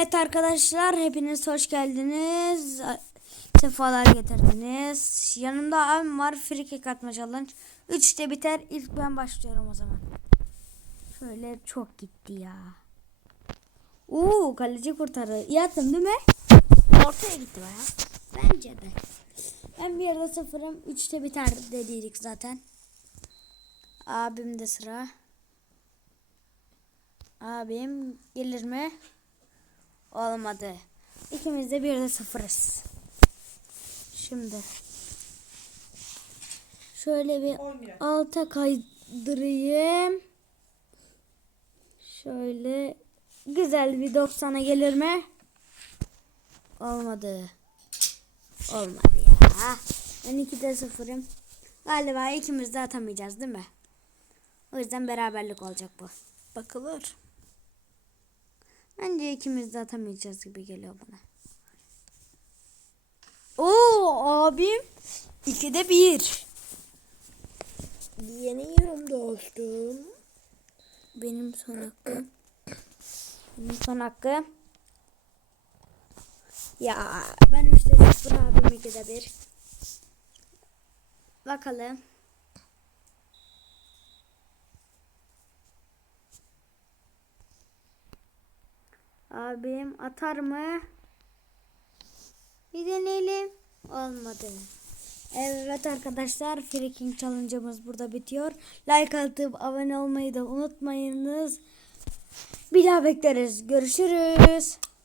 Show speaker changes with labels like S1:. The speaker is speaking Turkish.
S1: Evet arkadaşlar hepiniz hoş geldiniz. Sefalar getirdiniz. Yanımda abim var. Free kick atma challenge. 3'te biter. İlk ben başlıyorum o zaman. Şöyle çok gitti ya. Oo kaleci kurtardı. İyi attım değil mi? Ortaya gitti baya. Bence de. Ben bir yerde sıfırım. 3'te biter dediydik zaten. Abim de sıra. Abim gelir mi? Olmadı. İkimiz de bir de sıfırız. Şimdi şöyle bir alta kaydırayım. Şöyle güzel bir 90'a gelir mi? Olmadı. Olmadı ya. Ben 2'de sıfırım. Galiba ikimiz de atamayacağız değil mi? O yüzden beraberlik olacak bu. Bakılır. Bence ikimiz de atamayacağız gibi geliyor bana. Oo abim ikide bir.
S2: Yeniyorum dostum.
S1: Benim son hakkım. Benim son hakkım. Ya ben üçte sıfır abim ikide bir. Bakalım. Abim atar mı? Bir deneyelim. Olmadı. Evet arkadaşlar Freaking Challenge'ımız burada bitiyor. Like atıp abone olmayı da unutmayınız. Bir daha bekleriz. Görüşürüz.